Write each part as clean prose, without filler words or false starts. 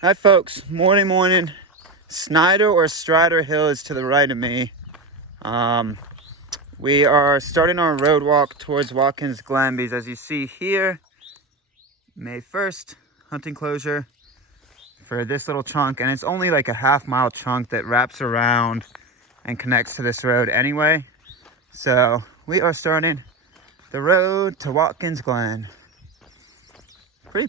Hi folks, morning. Snyder or Strider Hill is to the right of me. We are starting our road walk towards Watkins, Glen. As you see here, May 1st, hunting closure for this little chunk. And it's only like a half-mile chunk that wraps around and connects to this road anyway. So we are starting the road to Watkins, Glen. Pretty.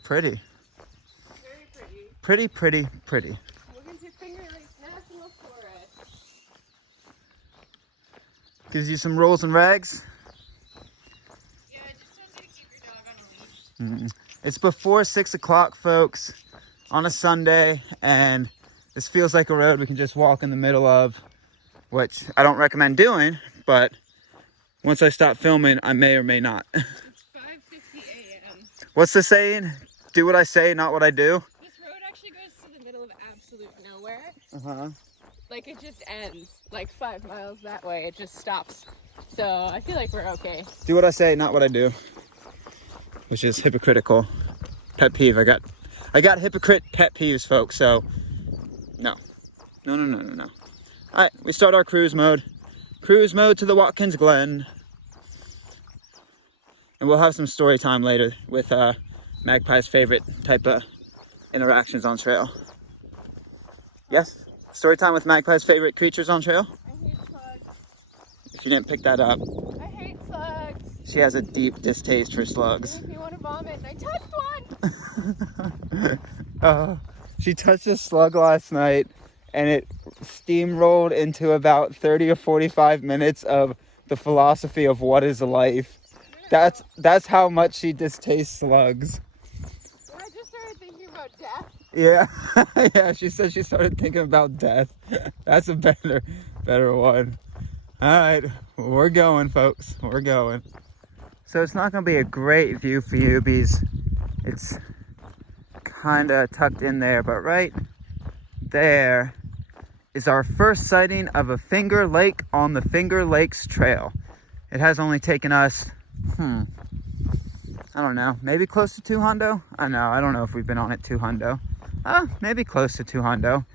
Very pretty. Pretty. Welcome to Finger Lakes National Forest. Gives you some rolls and rags. Yeah, it just tells you to keep your dog on a leash. It's before 6 o'clock, folks, on a Sunday, and this feels like a road we can just walk in the middle of, which I don't recommend doing, but once I stop filming, I may or may not. It's 5:50 a.m. What's the saying? Do what I say, not what I do. This road actually goes to the middle of absolute nowhere. Uh-huh. Like, it just ends. Like, 5 miles that way, it just stops. So, I feel like we're okay. Do what I say, not what I do. Which is hypocritical. Pet peeve. I got hypocrite pet peeves, folks, so no. No. Alright, we start our cruise mode. Cruise mode to the Watkins Glen. And we'll have some story time later with Magpie's favorite type of interactions on trail. Yes? Story time with Magpie's favorite creatures on trail? I hate slugs. If you didn't pick that up, I hate slugs. she has a deep distaste for They slugs. make me want to vomit, and I touched one! She touched a slug last night and it steamrolled into about 30 or 45 minutes of the philosophy of what is life. That's how much she distastes slugs. When I just started thinking about death. Yeah, yeah. She said she started thinking about death. That's a better one. All right, we're going, folks. We're going. So it's not gonna be a great view for you because it's kind of tucked in there, but right there is our first sighting of a Finger Lake on the Finger Lakes Trail. It has only taken us, I don't know, maybe close to 2 hundo. I don't know if we've been on it 2 hundo. Maybe close to 2 hundo.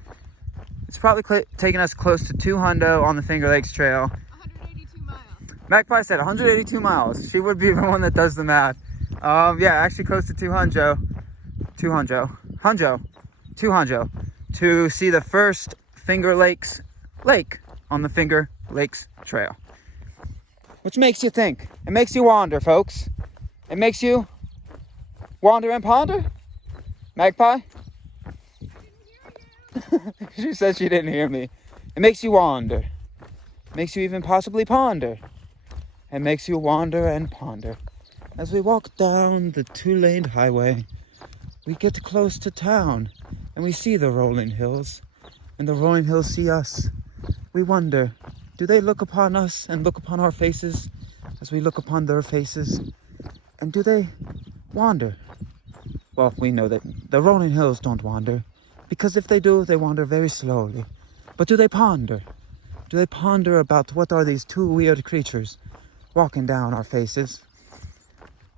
It's probably taken us close to 2 hundo on the Finger Lakes Trail. 182 miles. Magpie said 182 miles. She would be the one that does the math. Yeah, actually close to 2 hundo. 2 hundo to see the first Finger Lakes lake on the Finger Lakes Trail. Which makes you think. It makes you wander, folks. It makes you wander and ponder. Magpie? She said she didn't hear me. It makes you wander. Makes you even possibly ponder. It makes you wander and ponder. As we walk down the 2-lane highway, we get close to town and we see the rolling hills. And the rolling hills see us. We wonder, do they look upon us and look upon our faces as we look upon their faces? And do they wander? Well, we know that the rolling hills don't wander, because if they do, they wander very slowly. But do they ponder? Do they ponder about what are these 2 weird creatures walking down our faces?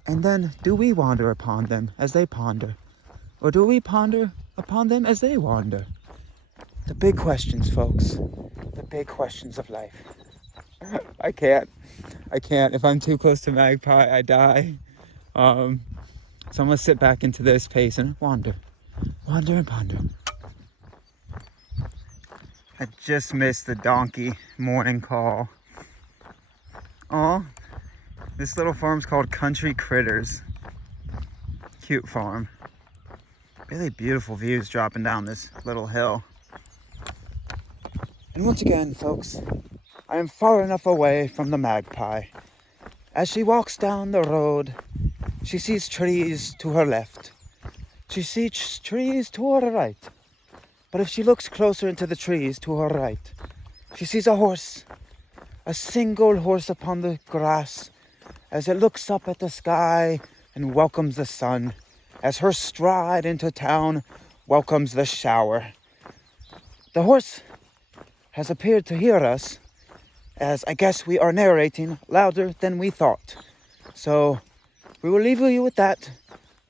And then, do we wander upon them as they ponder? Or do we ponder upon them as they wander? The big questions, folks. The big questions of life. I can't. If I'm too close to Magpie, I die. So I'm gonna sit back into this pace and wander and ponder. I just missed the donkey morning call. This little farm's called Country Critters. Cute farm. Really beautiful views dropping down this little hill. And once again, folks, I am far enough away from the Magpie. As she walks down the road, she sees trees to her left. She sees trees to her right. But if she looks closer into the trees to her right, she sees a horse. A single horse upon the grass as it looks up at the sky and welcomes the sun. As her stride into town welcomes the shower. The horse has appeared to hear us, as I guess we are narrating louder than we thought. So we will leave you with that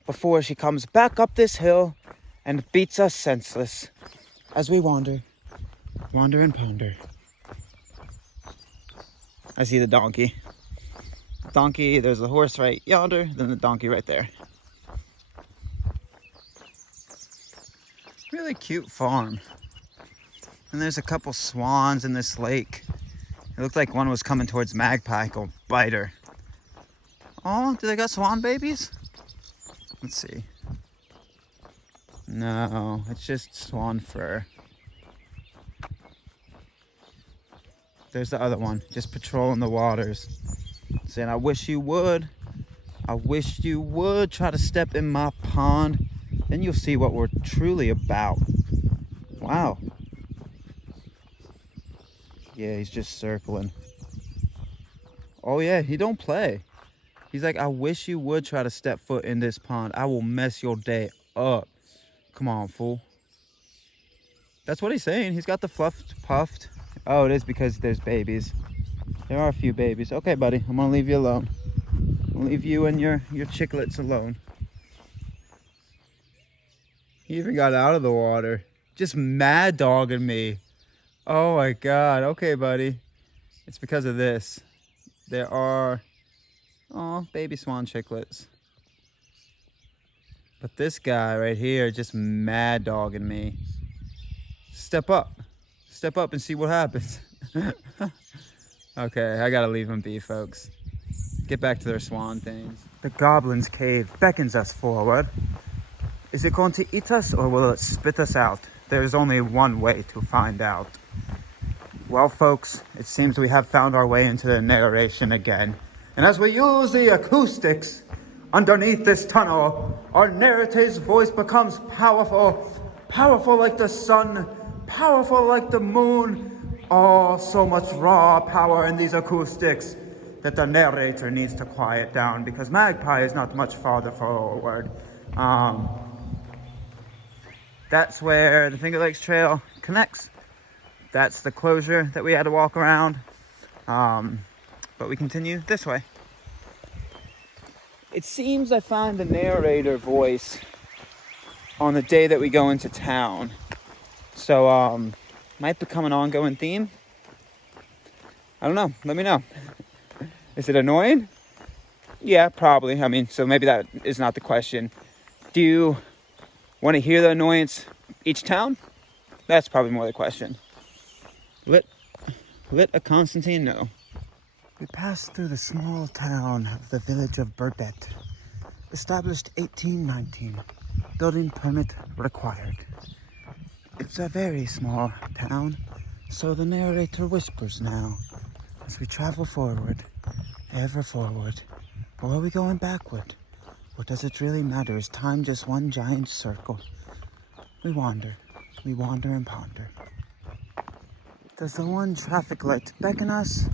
before she comes back up this hill and beats us senseless as we wander and ponder. I see the donkey. The donkey, there's the horse right yonder, then the donkey right there. Really cute farm. And there's a couple swans in this lake. It looked like one was coming towards Magpie, go bite her. Oh, do they got swan babies? Let's see. No, it's just swan fur. There's the other one, just patrolling the waters. Saying, I wish you would try to step in my pond. Then you'll see what we're truly about. Wow. Yeah, he's just circling. Oh yeah, he don't play. He's like, I wish you would try to step foot in this pond. I will mess your day up. Come on, fool. That's what he's saying. He's got the fluffed, puffed. Oh, it is because there's babies. There are a few babies. Okay, buddy, I'm gonna leave you alone. I'll leave you and your chicklets alone. He even got out of the water. Just mad dogging me. Oh my God. Okay, buddy. It's because of this. There are, oh, baby swan chicklets. But this guy right here just mad dogging me. Step up. Step up and see what happens. Okay, I gotta leave him be, folks. Get back to their swan things. The goblin's cave beckons us forward. Is it going to eat us or will it spit us out? There's only one way to find out. Well, folks, it seems we have found our way into the narration again. And as we use the acoustics underneath this tunnel, our narrator's voice becomes powerful. Powerful like the sun, powerful like the moon. Oh, so much raw power in these acoustics that the narrator needs to quiet down because Magpie is not much farther forward. That's where the Finger Lakes Trail connects. That's the closure that we had to walk around. But we continue this way. It seems I find the narrator voice on the day that we go into town. So, might become an ongoing theme. I don't know. Let me know. Is it annoying? Yeah, probably. I mean, so maybe that is not the question. Do you want to hear the annoyance each town? That's probably more the question. Lit a Constantine? No. We passed through the small town of the village of Burdett. Established 1819. Building permit required. It's a very small town, so the narrator whispers now. As we travel forward, ever forward. Or are we going backward? Or does it really matter? Is time just one giant circle? We wander and ponder. Does the one traffic light beckon us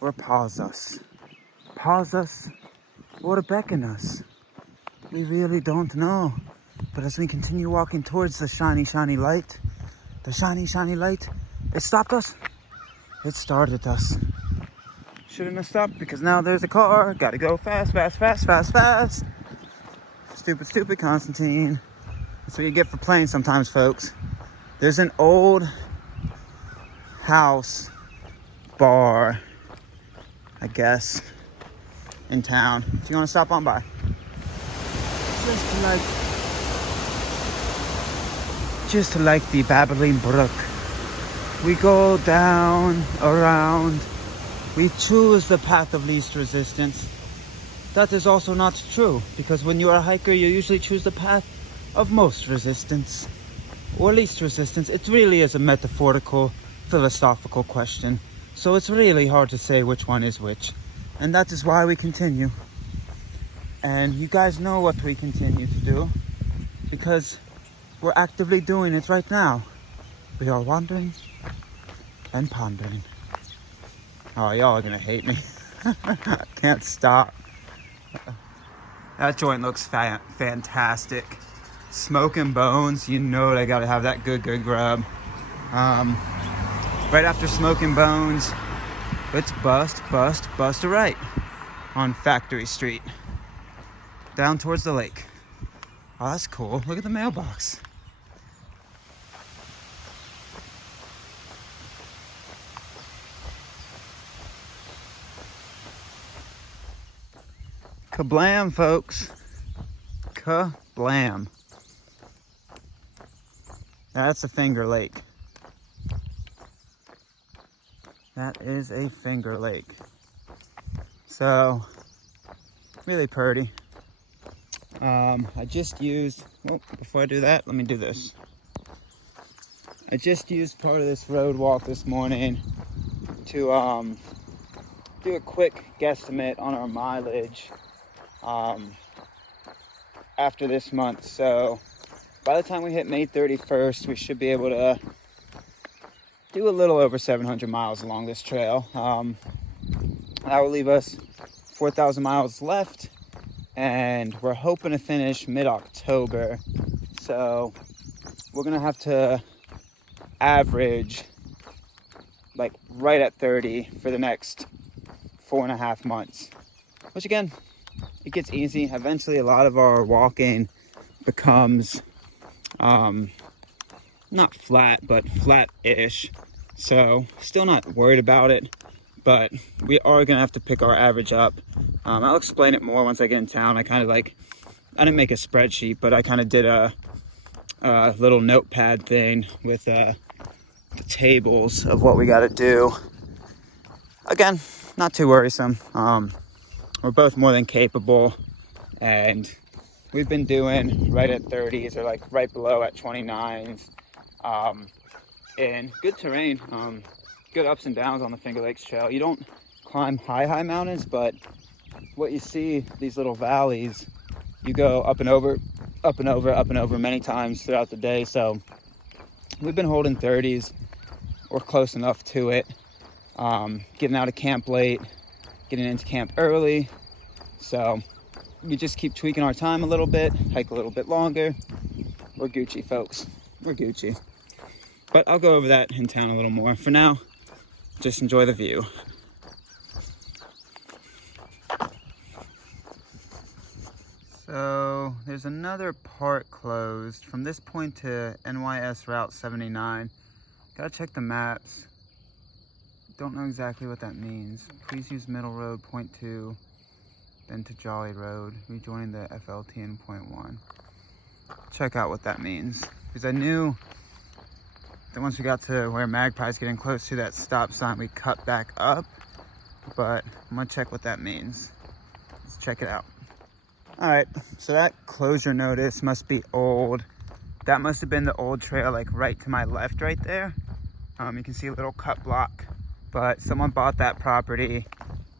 or pause us? Pause us or beckon us? We really don't know. But as we continue walking towards the shiny, shiny light, it stopped us. It started us. Shouldn't have stopped because now there's a car. Gotta go fast. Stupid Constantine. That's what you get for playing sometimes, folks. There's an old house bar, I guess, in town. If you want to stop on by. Just like the babbling brook. We go down, around. We choose the path of least resistance. That is also not true, because when you are a hiker, you usually choose the path of most resistance. Or least resistance. It really is a metaphorical, philosophical question. So it's really hard to say which one is which. And that is why we continue. And you guys know what we continue to do, because we're actively doing it right now. We are wandering and pondering. Oh, y'all are gonna hate me. I can't stop. That joint looks fantastic. Smoking bones, you know they gotta have that good grub. Right after smoking bones, let's bust a right on Factory Street. Down towards the lake. Oh, that's cool. Look at the mailbox. Kablam, folks. Kablam. That's a Finger Lake. That is a Finger Lake. So, really pretty. I just used, oh, before I do that, let me do this. I just used part of this road walk this morning to do a quick guesstimate on our mileage after this month. So by the time we hit May 31st, we should be able to do a little over 700 miles along this trail. That will leave us 4,000 miles left, and we're hoping to finish mid-October. So we're gonna have to average like right at 30 for the next 4.5 months, which again, it gets easy. Eventually a lot of our walking becomes not flat, but flat-ish. So still not worried about it, but we are gonna have to pick our average up. I'll explain it more once I get in town. I didn't make a spreadsheet, but I kind of did a little notepad thing with the tables of what we got to do. Again, not too worrisome. We're both more than capable, and we've been doing right at 30s or like right below at 29s in good terrain, good ups and downs on the Finger Lakes Trail. You don't climb high mountains, but what you see, these little valleys, you go up and over many times throughout the day. So we've been holding 30s or close enough to it, getting out of camp late, getting into camp early. So we just keep tweaking our time a little bit, hike a little bit longer. We're Gucci, folks. We're Gucci. But I'll go over that in town a little more. For now, just enjoy the view. So there's another part closed from this point to NYS Route 79. Gotta check the maps. Don't know exactly what that means. Please use Middle Road, point 2, then to Jolly Road, rejoining the FLT in point 1. Check out what that means. Because I knew that once we got to where Magpie's getting close to that stop sign, we cut back up. But I'm gonna check what that means. Let's check it out. All right, so that closure notice must be old. That must have been the old trail, like right to my left right there. You can see a little cut block, but someone bought that property,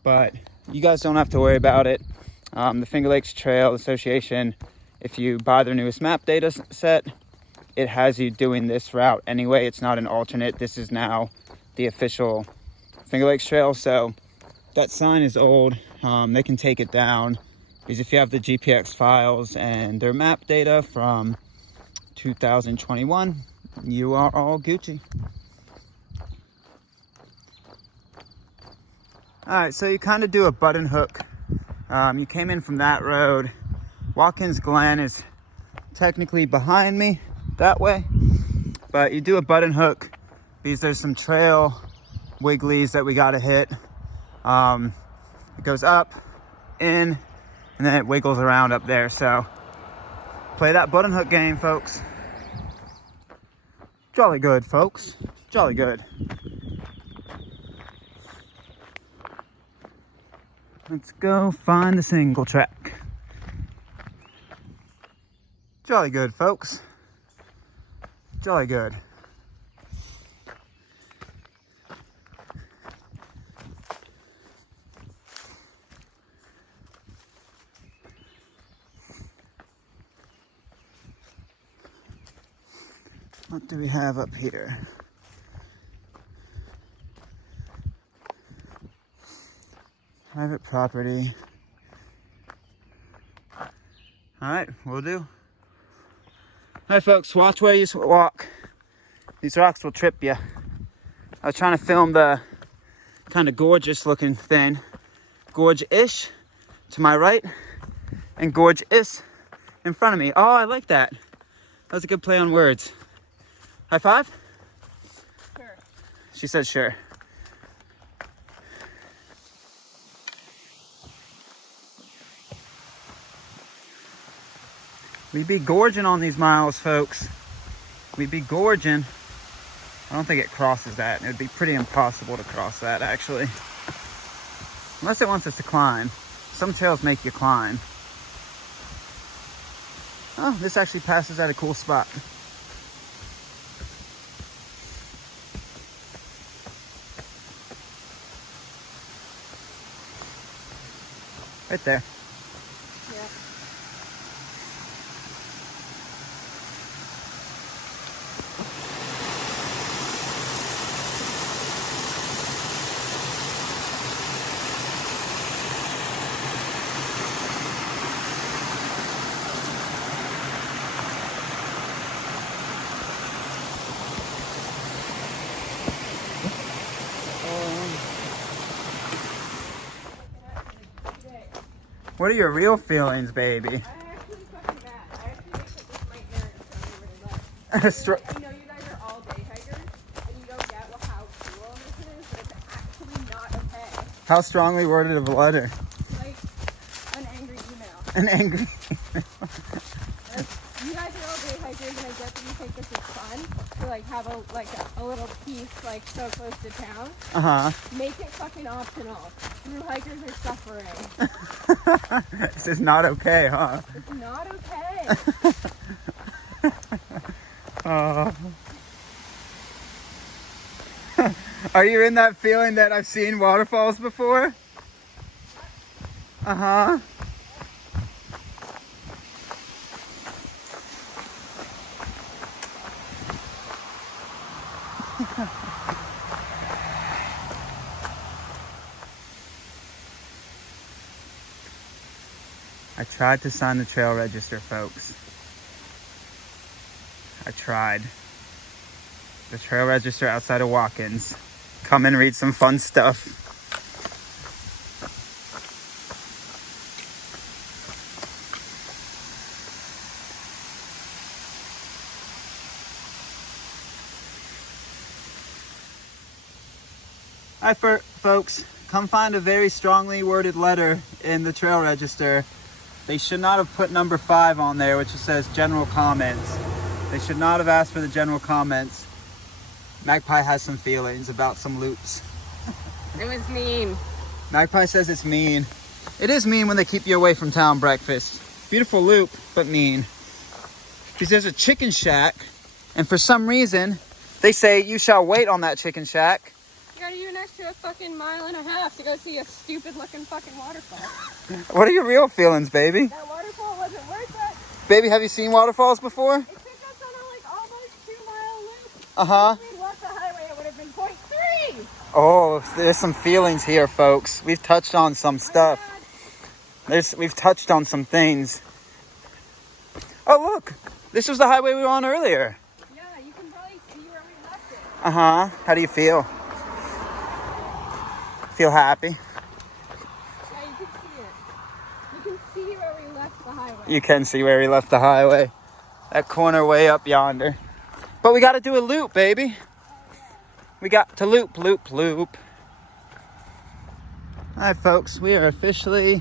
but you guys don't have to worry about it. The Finger Lakes Trail Association, if you buy their newest map data set, it has you doing this route anyway. It's not an alternate. This is now the official Finger Lakes Trail. So that sign is old. They can take it down, because if you have the GPX files and their map data from 2021, you are all Gucci. All right, so you kind of do a button hook. You came in from that road. Watkins Glen is technically behind me that way, but you do a button hook because there's some trail wigglies that we got to hit. It goes up, in, and then it wiggles around up there. So play that button hook game, folks. Jolly good, folks. Jolly good. Let's go find the single track. Jolly good, folks. Jolly good. What do we have up here? Private property. All right, will do. All right, folks, watch where you walk. These rocks will trip you. I was trying to film the kind of gorgeous looking thing. Gorge-ish to my right and gorge-ish in front of me. Oh, I like that. That was a good play on words. High five? Sure. She said sure. We be gorging on these miles, folks. We be gorging. I don't think it crosses that. It would be pretty impossible to cross that, actually. Unless it wants us to climb. Some trails make you climb. Oh, this actually passes at a cool spot. Right there. Yeah. What are your real feelings, baby? I'm actually fucking mad. I actually think that this might merit a stronger really less. You know, you guys are all day hikers, and you don't get how cool this is, but it's actually not okay. How strongly worded of a letter? Like, an angry email. An angry. Like, you guys are all day hikers, and I get that you think this is fun to like have a little piece like so close to town. Make it fucking optional. Thru hikers are suffering. This is not okay, huh? It's not okay. Are you in that feeling that I've seen waterfalls before? I tried to sign the trail register, folks. I tried. The trail register outside of Watkins. Come and read some fun stuff. Hi, folks. Come find a very strongly worded letter in the trail register. They should not have put number 5 on there, which says general comments. They should not have asked for the general comments. Magpie has some feelings about some loops. It was mean. Magpie says it's mean. It is mean when they keep you away from town breakfast. Beautiful loop, but mean. Because there's a chicken shack, and for some reason, they say you shall wait on that chicken shack. You gotta do an extra fucking mile and a half to go see a stupid looking fucking waterfall. What are your real feelings, baby? That waterfall wasn't worth it. Baby, have you seen waterfalls before? It took us on a like almost 2 mile loop. If we'd left the highway, it would have been 0.3. Oh, there's some feelings here, folks. We've touched on some stuff. We've touched on some things. Oh, look. This was the highway we were on earlier. Yeah, you can probably see where we left it. How do you feel? Feel happy? Yeah, you can see it. You can see where we left the highway. You can see where we left the highway. That corner way up yonder. But we got to do a loop, baby. We got to loop, loop, loop. All right, folks. We are officially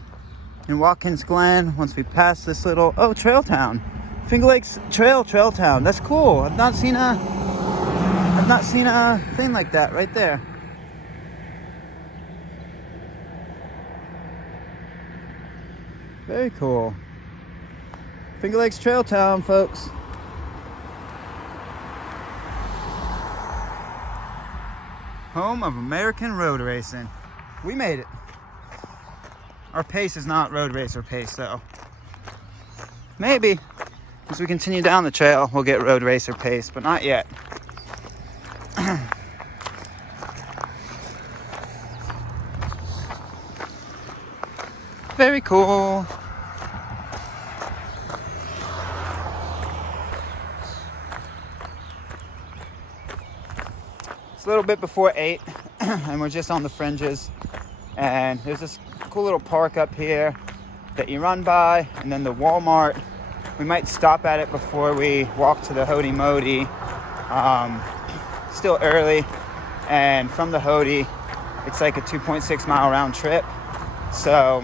in Watkins, Glen. Once we pass this little... Oh, Trail Town. Finger Lakes Trail Town. That's cool. I've not seen a thing like that right there. Very cool. Finger Lakes Trail Town, folks. Home of American road racing. We made it. Our pace is not road racer pace, though. Maybe, as we continue down the trail, we'll get road racer pace, but not yet. Very cool. It's a little bit before 8, and we're just on the fringes. And there's this cool little park up here that you run by, and then the Walmart. We might stop at it before we walk to the Hody Modi. Still early, and from the Hody, it's like a 2.6 mile round trip. So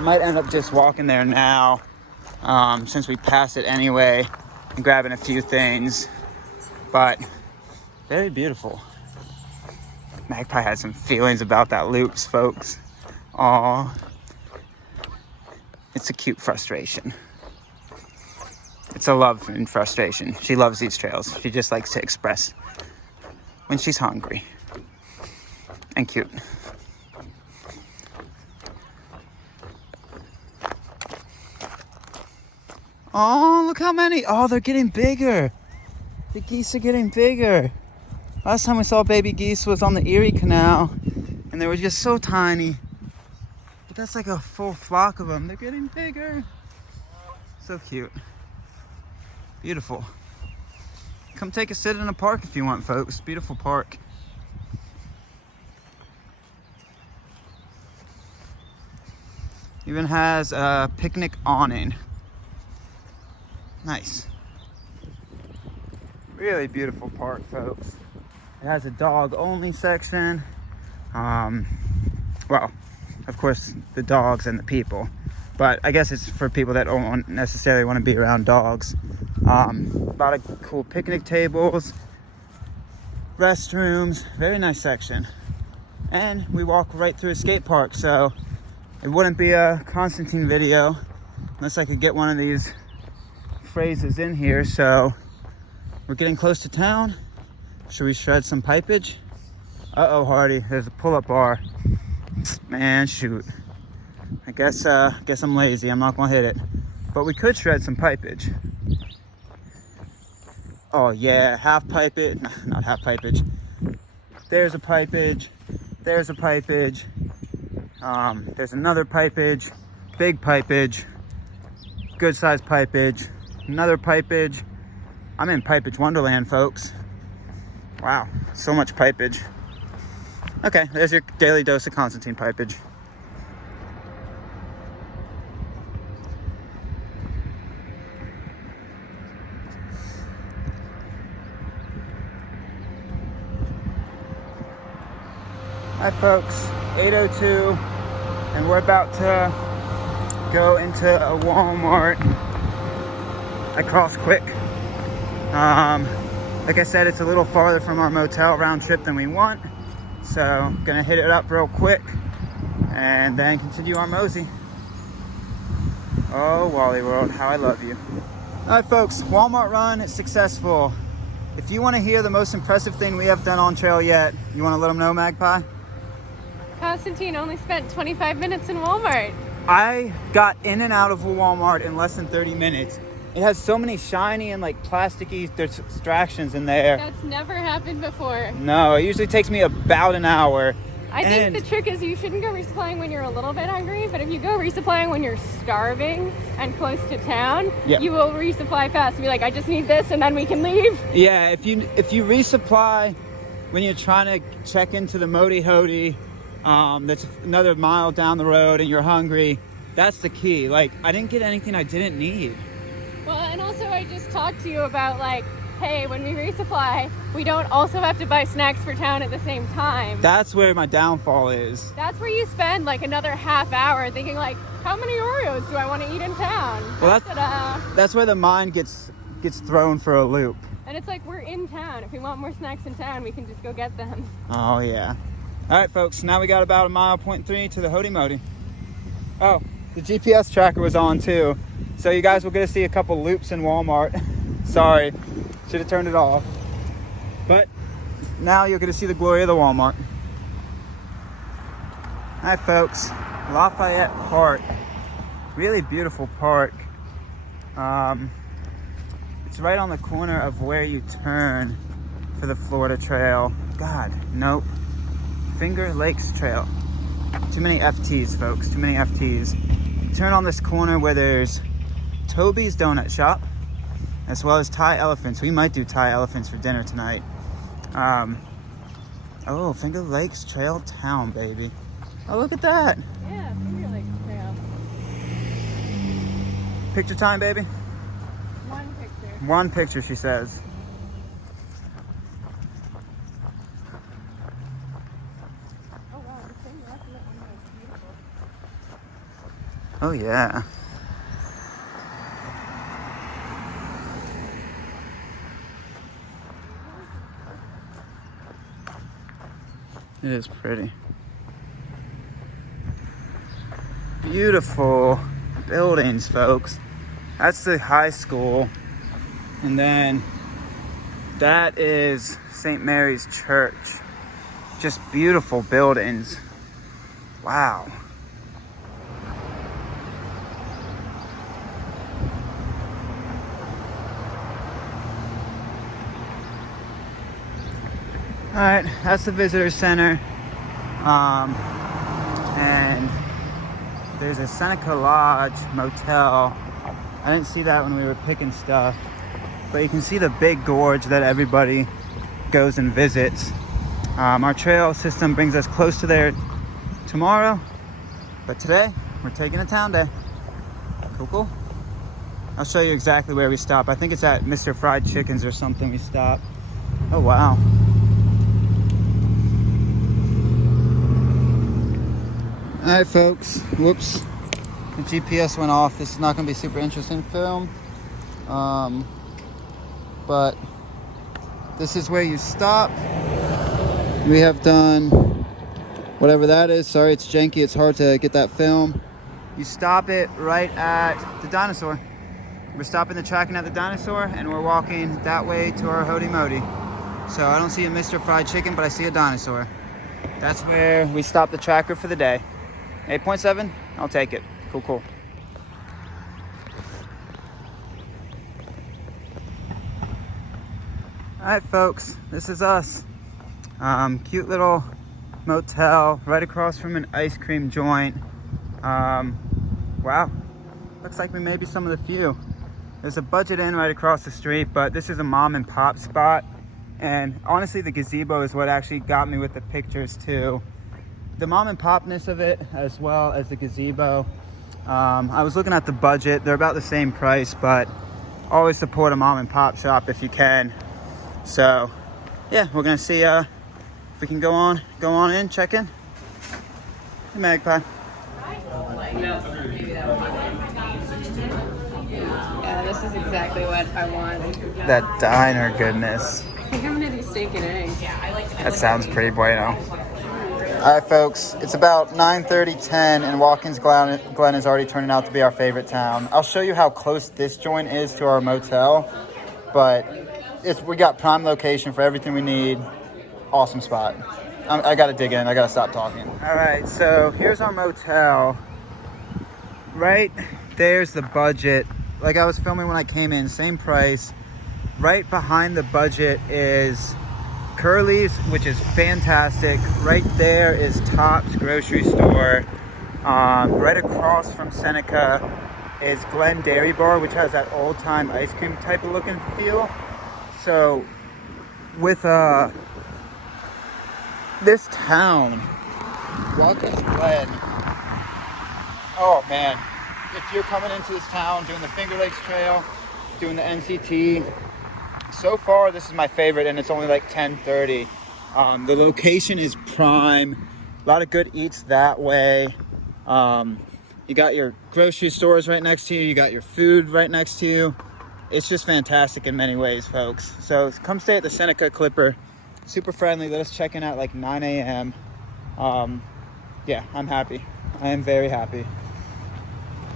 might end up just walking there now since we passed it anyway, and grabbing a few things. But very beautiful. Magpie had some feelings about that loops, folks. Aw, it's a cute frustration. It's a love and frustration. She loves these trails. She just likes to express when she's hungry and cute. Oh, look how many. Oh, they're getting bigger. The geese are getting bigger. Last time we saw baby geese was on the Erie Canal, and they were just so tiny. But that's like a full flock of them. They're getting bigger. So cute. Beautiful. Come take a sit in a park if you want, folks. Beautiful park. Even has a picnic awning. Nice. Really beautiful park, folks. It has a dog only section. Well, of course, the dogs and the people. But I guess it's for people that don't necessarily want to be around dogs. A lot of cool picnic tables, restrooms, very nice section. And we walk right through a skate park, so it wouldn't be a Constantine video unless I could get one of these phrases in here. So we're getting close to town. Should we shred some pipage? Uh-oh, Hardy, there's a pull-up bar. Man, shoot. I guess I'm lazy. I'm not gonna hit it. But we could shred some pipage. Oh yeah, half pipage, not half pipage. There's a pipage. There's a pipage. There's another pipage. Big pipage. Good sized pipage. Another pipage. I'm in pipage wonderland, folks. Wow, so much pipage. Okay, there's your daily dose of Constantine pipage. Hi folks, 8:02, and we're about to go into a Walmart. I crossed quick. Like I said, it's a little farther from our motel round trip than we want. So gonna hit it up real quick and then continue our mosey. Oh, Wally World, how I love you. All right folks, Walmart run is successful. If you want to hear the most impressive thing we have done on trail yet, you want to let them know, Magpie? Constantine only spent 25 minutes in Walmart. I got in and out of a Walmart in less than 30 minutes. It has so many shiny and like plasticky distractions in there. That's never happened before. No, it usually takes me about an hour. I think the trick is you shouldn't go resupplying when you're a little bit hungry, but if you go resupplying when you're starving and close to town, you will resupply fast and be like, I just need this and then we can leave. Yeah, if you resupply when you're trying to check into the Modi Hodi, that's another mile down the road and you're hungry, that's the key. Like, I didn't get anything I didn't need. Well, and also I just talked to you about like, hey, when we resupply, we don't also have to buy snacks for town at the same time. That's where my downfall is. That's where you spend like another half hour thinking like, how many Oreos do I want to eat in town? Well, that's where the mind gets thrown for a loop. And it's like, we're in town. If we want more snacks in town, we can just go get them. Oh, yeah. All right, folks, now we got about 1.3 miles to the Hodi Modi. Oh, the GPS tracker was on too. So you guys will get to see a couple loops in Walmart. Sorry, should have turned it off. But now you're gonna see the glory of the Walmart. Hi folks, Lafayette Park. Really beautiful park. It's right on the corner of where you turn for the Florida Trail. God, nope. Finger Lakes Trail. Too many FTs, folks, too many FTs. You turn on this corner where there's Toby's Donut Shop, as well as Thai elephants. We might do Thai elephants for dinner tonight. Oh, Finger Lakes Trail Town, baby. Oh, look at that. Yeah, Finger Lakes Trail. Picture time, baby? One picture. One picture, she says. Oh, wow, the thing left in it is beautiful. Oh, yeah. It is pretty. Beautiful buildings, folks. That's the high school. And then that is St. Mary's Church. Just beautiful buildings. Wow. All right, that's the visitor center. And there's a Seneca Lodge motel. I didn't see that when we were picking stuff, but you can see the big gorge that everybody goes and visits. Our trail system brings us close to there tomorrow, but today we're taking a town day. Cool. I'll show you exactly where we stop. I think it's at Mr. Fried Chicken's or something we stop. Oh, wow. All right, folks. Whoops. The GPS went off. This is not going to be super interesting film. But this is where you stop. We have done whatever that is. Sorry, it's janky. It's hard to get that film. You stop it right at the dinosaur. We're stopping the tracking at the dinosaur, and we're walking that way to our Hody Modi. So I don't see a Mr. Fried Chicken, but I see a dinosaur. That's where we stop the tracker for the day. 8.7, I'll take it. Cool. All right, folks, this is us. Cute little motel right across from an ice cream joint. Wow, looks like we may be some of the few. There's a Budget Inn right across the street, but this is a mom and pop spot. And honestly, the gazebo is what actually got me with the pictures too. The mom and popness of it, as well as the gazebo. I was looking at the budget. They're about the same price, but always support a mom and pop shop if you can. So yeah, we're gonna see if we can go on in, check in. Hey, Magpie. Yeah, this is exactly what I want. That diner goodness. I think I'm gonna do steak and eggs. That sounds pretty bueno. All right, folks, it's about 9:30, 10, and Watkins, Glen is already turning out to be our favorite town. I'll show you how close this joint is to our motel, but we got prime location for everything we need. Awesome spot. I gotta dig in. I gotta stop talking. All right, so here's our motel. Right there's the budget. Like I was filming when I came in, same price. Right behind the budget is Curly's, which is fantastic. Right there is Tops grocery store. Right across from Seneca is Glen Dairy Bar, which has that old time ice cream type of looking feel. So with this town, Watkins Glen, oh man, if you're coming into this town doing the Finger Lakes Trail, doing the NCT, so far this is my favorite, and it's only like 10:30. The location is prime. A lot of good eats that way. You got your grocery stores right next to you. You got your food right next to you. It's just fantastic in many ways, folks. So come stay at the Seneca Clipper. Super friendly. Let us check in at like 9 a.m. Yeah, I'm happy. I am very happy.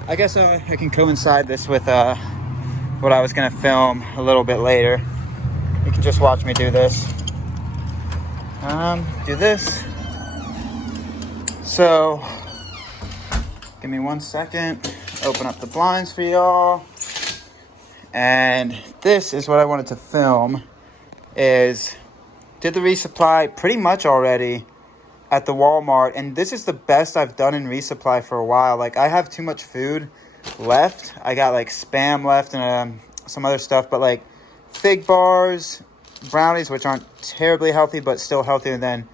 I guess I can coincide this with what I was gonna film a little bit later. You can just watch me do this. Do this. So, give me 1 second. Open up the blinds for y'all. And this is what I wanted to film. Did the resupply pretty much already at the Walmart, and this is the best I've done in resupply for a while. Like, I have too much food left. I got like Spam left and some other stuff, but like fig bars, brownies, which aren't terribly healthy but still healthier than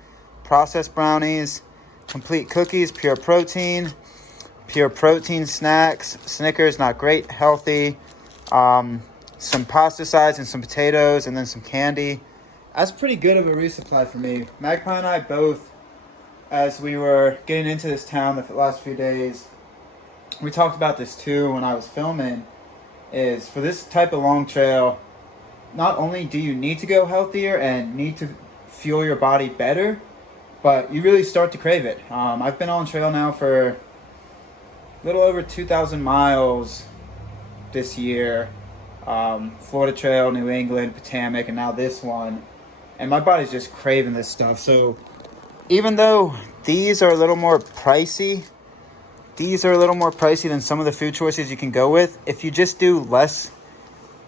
processed brownies, complete cookies, pure protein snacks, Snickers, not great, healthy, some pasta sides and some potatoes, and then some candy. That's pretty good of a resupply for me. Magpie and I both, as we were getting into this town the last few days, we talked about this too when I was filming, is for this type of long trail, not only do you need to go healthier and need to fuel your body better, but you really start to crave it. I've been on trail now for a little over 2,000 miles this year. Florida Trail, New England, Potomac, and now this one. And my body's just craving this stuff. So even though these are a little more pricey, than some of the food choices you can go with, if you just do less,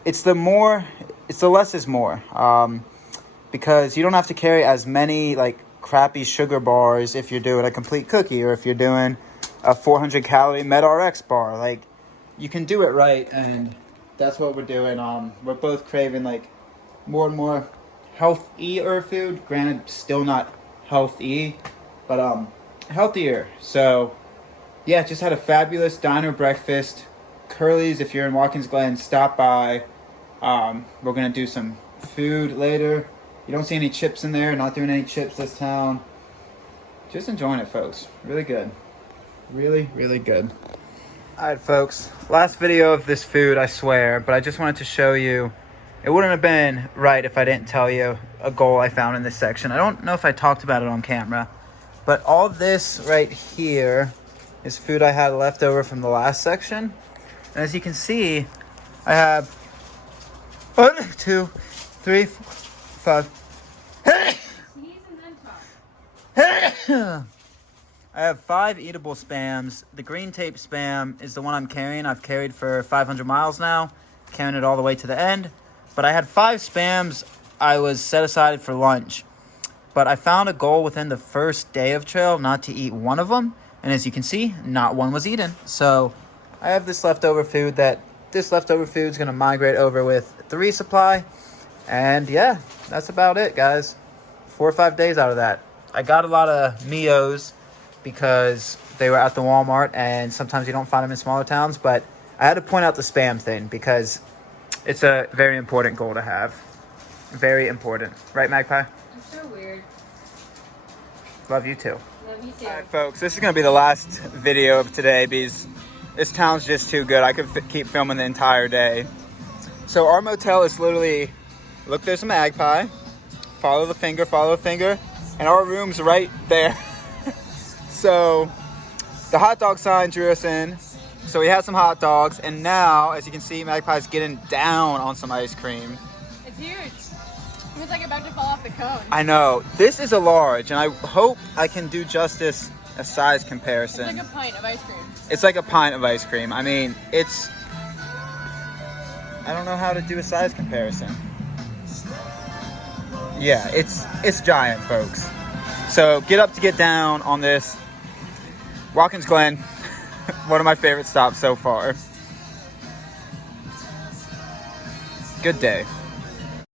it's the less is more. Because you don't have to carry as many like crappy sugar bars if you're doing a complete cookie, or if you're doing a 400 calorie MedRx bar. Like, you can do it right, and that's what we're doing. We're both craving like more and more healthier food. Granted, still not healthy, but healthier. So yeah, just had a fabulous diner breakfast. Curly's, if you're in Watkins, Glen, stop by. We're gonna do some food later. You don't see any chips in there. Not doing any chips this town. Just enjoying it, folks. Really good. Really, really good. Alright, folks. Last video of this food, I swear. But I just wanted to show you. It wouldn't have been right if I didn't tell you a goal I found in this section. I don't know if I talked about it on camera. But all this right here is food I had left over from the last section. And as you can see, I have 1, 2, 3, 4, 5. Sneeze and then talk. I have 5 eatable spams. The green tape spam is the one I'm carrying. I've carried for 500 miles now, carrying it all the way to the end. But I had 5 spams I was set aside for lunch. But I found a goal within the first day of trail not to eat one of them. And as you can see, not one was eaten. So I have this leftover food is going to migrate over with the resupply. And yeah, that's about it, guys. 4 or 5 days out of that. I got a lot of Mios because they were at the Walmart, and sometimes you don't find them in smaller towns. But I had to point out the spam thing because it's a very important goal to have. Very important. Right, Magpie? I'm so weird. Love you too. Love you too. Alright, folks, this is going to be the last video of today because this town's just too good. I could keep filming the entire day. So our motel is literally, look, there's a Magpie. Follow the finger, and our room's right there. So the hot dog sign drew us in. So we had some hot dogs, and now, as you can see, Magpie's getting down on some ice cream. It's huge. It's like about to fall off the cone. I know. This is a large, and I hope I can do justice a size comparison. It's like a pint of ice cream. It's like a pint of ice cream. I mean, I don't know how to do a size comparison. Yeah, it's giant, folks. So get up to get down on this. Watkins Glen, one of my favorite stops so far. Good day.